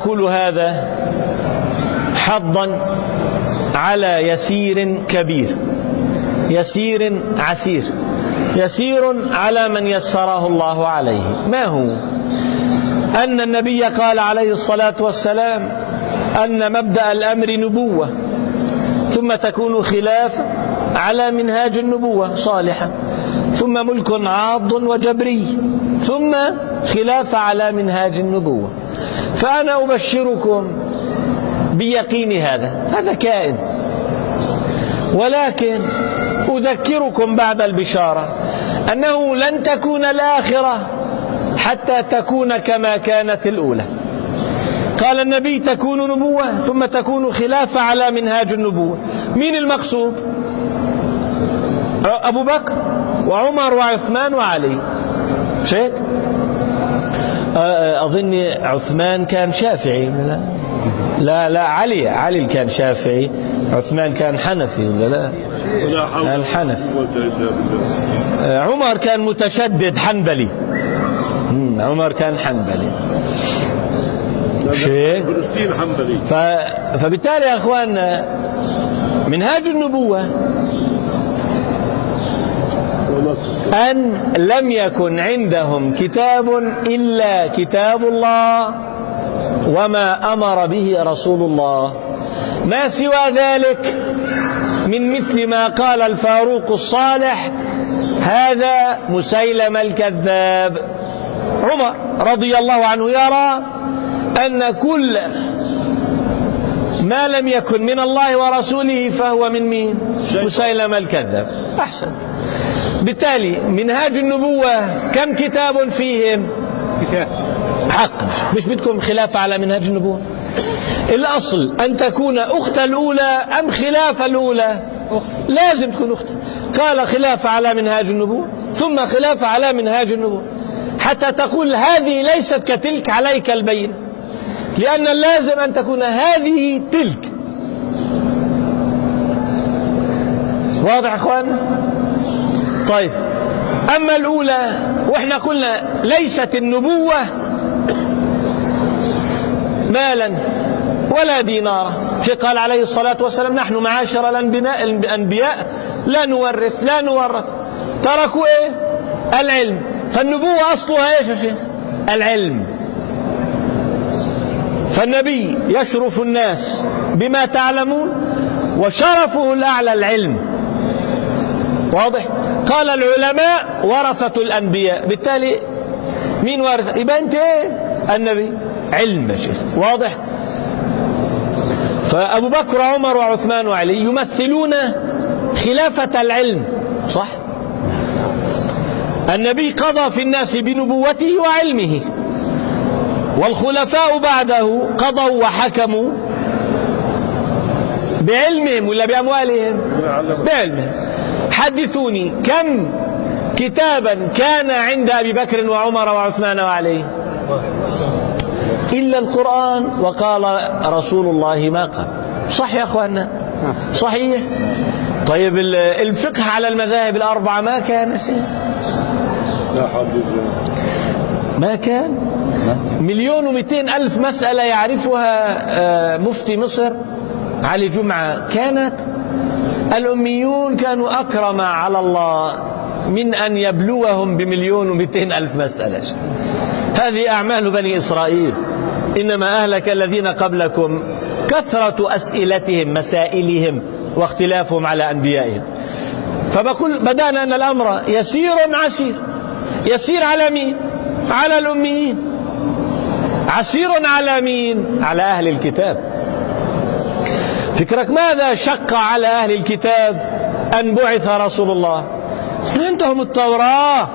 أقول هذا حظا على يسير كبير، يسير عسير، يسير على من يسره الله عليه. ما هو؟ أن النبي قال عليه الصلاة والسلام أن مبدأ الأمر نبوة، ثم تكون خلافة على منهاج النبوة صالحة، ثم ملك عاض وجبري، ثم خلافة على منهاج النبوة. فأنا أبشركم بيقين هذا كائن، ولكن أذكركم بعد البشارة أنه لن تكون الآخرة حتى تكون كما كانت الأولى. قال النبي تكون نبوة ثم تكون خلافة على منهاج النبوة. مين المقصود؟ أبو بكر وعمر وعثمان وعلي، مش هيك؟ أظن عثمان كان شافعي. لا علي كان شافعي، عثمان كان حنفي ولا لا؟ كان حنفي. عمر كان متشدد حنبلي. عمر كان حنبلي، شيء فلسطين حنبلي. فبالتالي يا اخواننا منهاج النبوة أن لم يكن عندهم كتاب إلا كتاب الله وما أمر به رسول الله. ما سوى ذلك من مثل ما قال الفاروق الصالح هذا مسيلم الكذاب. عمر رضي الله عنه يرى أن كل ما لم يكن من الله ورسوله فهو من مين؟ مسيلم الكذاب. أحسن. بالتالي منهاج النبوة كم كتاب فيهم؟ كتاب حق. مش بدكم خلاف على منهاج النبوة؟ الأصل أن تكون أخت الأولى أم خلاف الأولى؟ لازم تكون أخت. قال خلاف على منهاج النبوة ثم خلاف على منهاج النبوة، حتى تقول هذه ليست كتلك عليك البينة، لأن اللازم أن تكون هذه تلك. واضح يا أخوان؟ طيب، أما الأولى وإحنا قلنا ليست النبوة مالا ولا دينارا. شيء قال عليه الصلاة والسلام نحن معاشر الأنبياء لا نورث. تركوا إيه؟ العلم. فالنبوة أصلها إيش يا شيخ؟ العلم. فالنبي يشرف الناس بما تعلمون وشرفه الأعلى العلم. واضح؟ قال العلماء ورثة الأنبياء. بالتالي مين وارث؟ يبقى أنت إيه؟ النبي. علم يا شيخ. واضح؟ فأبو بكر وعمر وعثمان وعلي يمثلون خلافة العلم، صح؟ النبي قضى في الناس بنبوته وعلمه، والخلفاء بعده قضوا وحكموا بعلمهم ولا بأموالهم؟ بعلمهم. حدثوني كم كتابا كان عند أبي بكر وعمر وعثمان وعلي؟ إلا القرآن. وقال رسول الله ما قال. صح يا أخواننا؟ صحيح. طيب الفقه على المذاهب الأربعة ما كان شيء؟ ما كان. 1,200,000 مسألة يعرفها مفتي مصر علي جمعة. كانت الأميون كانوا أكرم على الله من أن يبلوهم ب1,200,000 مسألة. هذه أعمال بني إسرائيل. إنما أهلك الذين قبلكم كثرة أسئلتهم مسائلهم واختلافهم على أنبيائهم. فبقول بدأنا أن الأمر يسير عسير. يسير على مين؟ على الأميين. عسير على مين؟ على أهل الكتاب. فكرك ماذا شق على أهل الكتاب أن بعث رسول الله؟ عندهم التوراة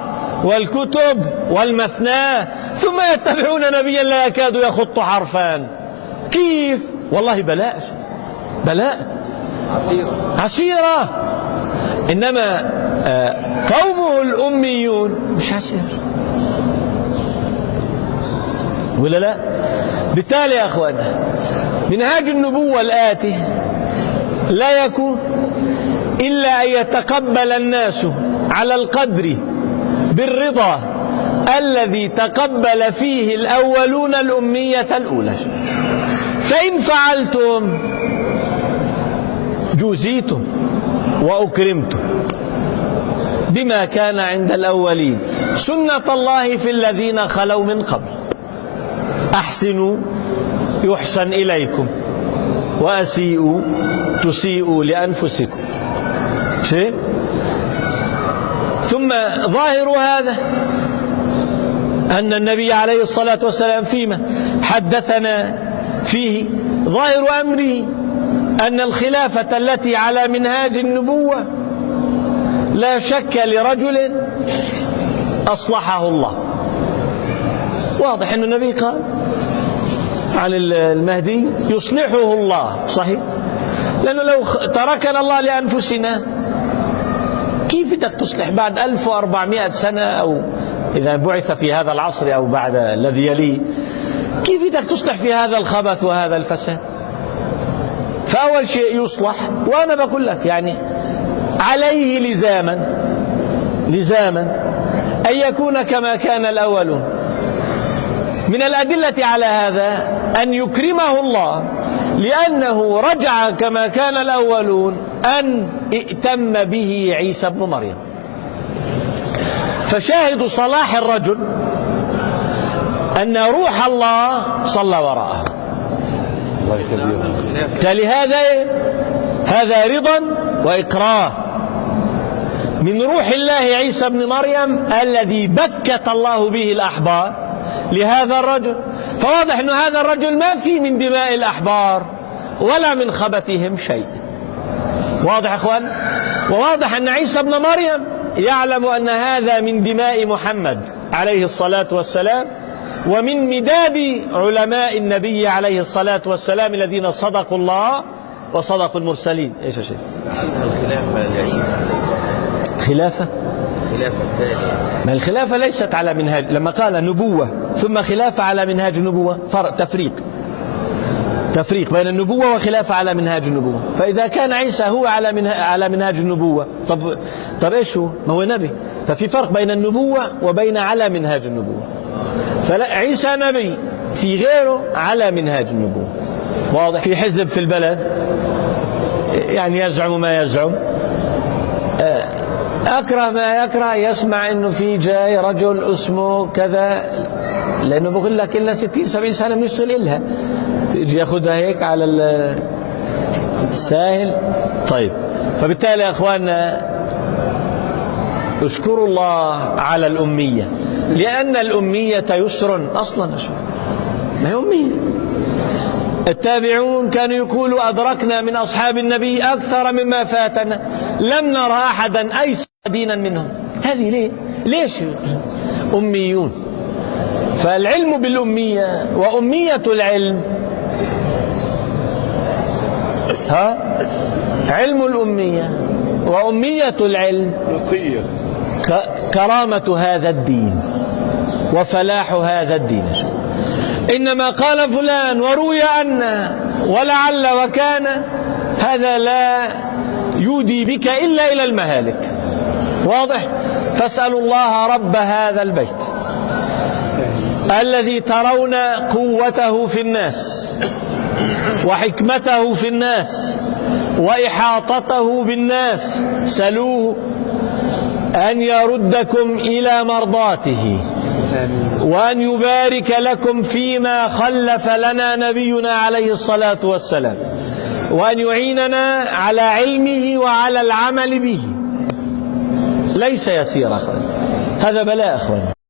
والكتب والمثنى، ثم يتبعون نبيا لا يكاد يخط حرفان. كيف؟ والله بلاء عسيرة. إنما قومه الأميون مش عسير، ولا لا؟ بالتالي يا أخوانا منهاج النبوة الآتي لا يكون إلا أن يتقبل الناس على القدر بالرضا الذي تقبل فيه الأولون الأمية الأولى، فإن فعلتم جوزيتم وأكرمتم بما كان عند الأولين، سنة الله في الذين خلوا من قبل، أحسنوا يحسن إليكم وأسيئوا تسيئوا لأنفسكم. شيء ثم ظاهر هذا أن النبي عليه الصلاة والسلام فيما حدثنا فيه ظاهر أمره أن الخلافة التي على منهاج النبوة لا شك لرجل أصلحه الله. واضح أن النبي قال عن المهدي يصلحه الله، صحيح، لأنه لو تركنا الله لأنفسنا كيف بدك تصلح بعد 1400 سنة، أو إذا بعث في هذا العصر أو بعد الذي يليه، كيف بدك تصلح في هذا الخبث وهذا الفساد؟ فأول شيء يصلح، وأنا بقول لك يعني عليه لزاما أن يكون كما كان الأولون. من الأدلة على هذا أن يكرمه الله لأنه رجع كما كان الأولون أن ائتم به عيسى بن مريم. فشاهد صلاح الرجل أن روح الله صلى وراءه. بالتالي هذا رضا وإقرار من روح الله عيسى بن مريم الذي بكت الله به الأحبار لهذا الرجل. فواضح أن هذا الرجل ما في من دماء الأحبار ولا من خبثهم شيء. واضح أخوان؟ وواضح أن عيسى بن مريم يعلم أن هذا من دماء محمد عليه الصلاة والسلام، ومن مداد علماء النبي عليه الصلاة والسلام الذين صدقوا الله وصدقوا المرسلين. إيش يا شيخ؟ الخلافة لعيسى خلافة ثانية. ما الخلافة ليست على منهاج، لما قال نبوة ثم خلافة على منهاج النبوة فرق، تفريق بين النبوة وخلافة على منهاج النبوة. فإذا كان عيسى هو على منهاج النبوة، طب إيش هو؟ ما هو نبي، ففي فرق بين النبوة وبين على منهاج النبوة. فعيسى نبي في غيره على منهاج النبوة. واضح؟ في حزب في البلد يعني يزعم ما يزعم، أكره ما يكره، يسمع إنه في جاي رجل اسمه كذا، لأنه بقول لك إلا 60-70 سنة بنشتغل إلها، تيجي ياخذها هيك على الساهل. طيب، فبالتالي يا أخواننا اشكروا الله على الأمية، لأن الأمية يسر أصلا. ما هي أمية. التابعون كانوا يقولوا أدركنا من أصحاب النبي أكثر مما فاتنا، لم نرى أحدا أيسر دينا منهم. هذه ليه؟ ليش أميون؟ فالعلم بالأمية وأمية العلم، علم الأمية وأمية العلم كرامة هذا الدين وفلاح هذا الدين. إنما قال فلان وروي أن ولعل وكان، هذا لا يودي بك إلا إلى المهالك. واضح؟ فاسألوا الله رب هذا البيت الذي ترون قوته في الناس وحكمته في الناس وإحاطته بالناس، سلوه أن يردكم إلى مرضاته، وأن يبارك لكم فيما خلف لنا نبينا عليه الصلاة والسلام، وأن يعيننا على علمه وعلى العمل به. ليس يسير أخوان، هذا بلاء أخوان.